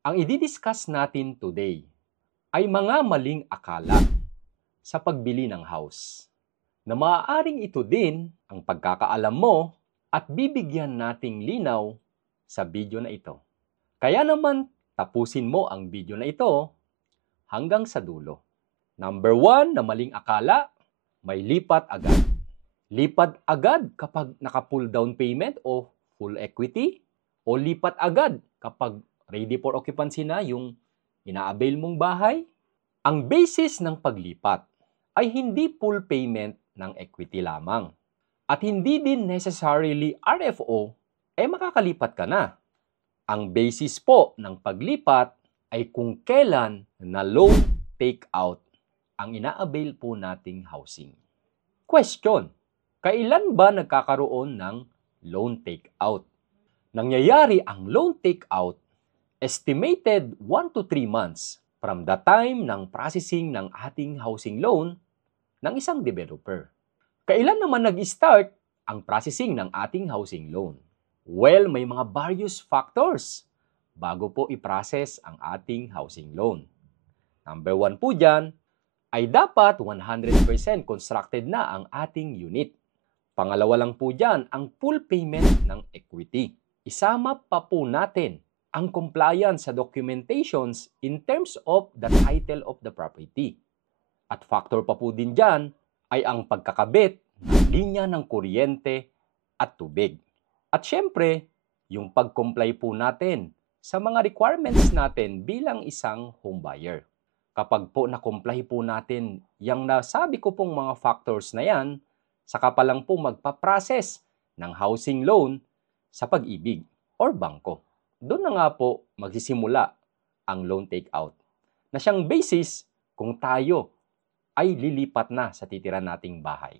Ang i-discuss natin today ay mga maling akala sa pagbili ng house na maaaring ito din ang pagkakaalam mo at bibigyan nating linaw sa video na ito. Kaya naman tapusin mo ang video na ito hanggang sa dulo. Number 1 na maling akala, may lipat agad. Lipat agad kapag naka-full down payment o full equity o lipat agad kapag ready for occupancy na yung ina-avail mong bahay. Ang basis ng paglipat ay hindi full payment ng equity lamang. At hindi din necessarily RFO makakalipat ka na. Ang basis po ng paglipat ay kung kailan na loan take-out ang ina-avail po nating housing. Question: kailan ba nagkakaroon ng loan take-out? Nangyayari ang loan take-out estimated 1 to 3 months from the time ng processing ng ating housing loan ng isang developer. Kailan naman nag-start ang processing ng ating housing loan? Well, may mga various factors bago po i-process ang ating housing loan. Number 1 po dyan ay dapat 100% constructed na ang ating unit. Pangalawa lang po dyan ang full payment ng equity. Isama pa po natin ang compliance sa documentations in terms of the title of the property. At factor pa po din dyan ay ang pagkakabit ng linya ng kuryente at tubig. At syempre, yung pag-comply po natin sa mga requirements natin bilang isang homebuyer. Kapag po na-comply po natin yung nasabi ko pong mga factors na yan, saka pa lang po magpa-process ng housing loan sa Pag-ibig or bangko. Doon na nga po magsisimula ang loan take-out na siyang basis kung tayo ay lilipat na sa titira nating bahay.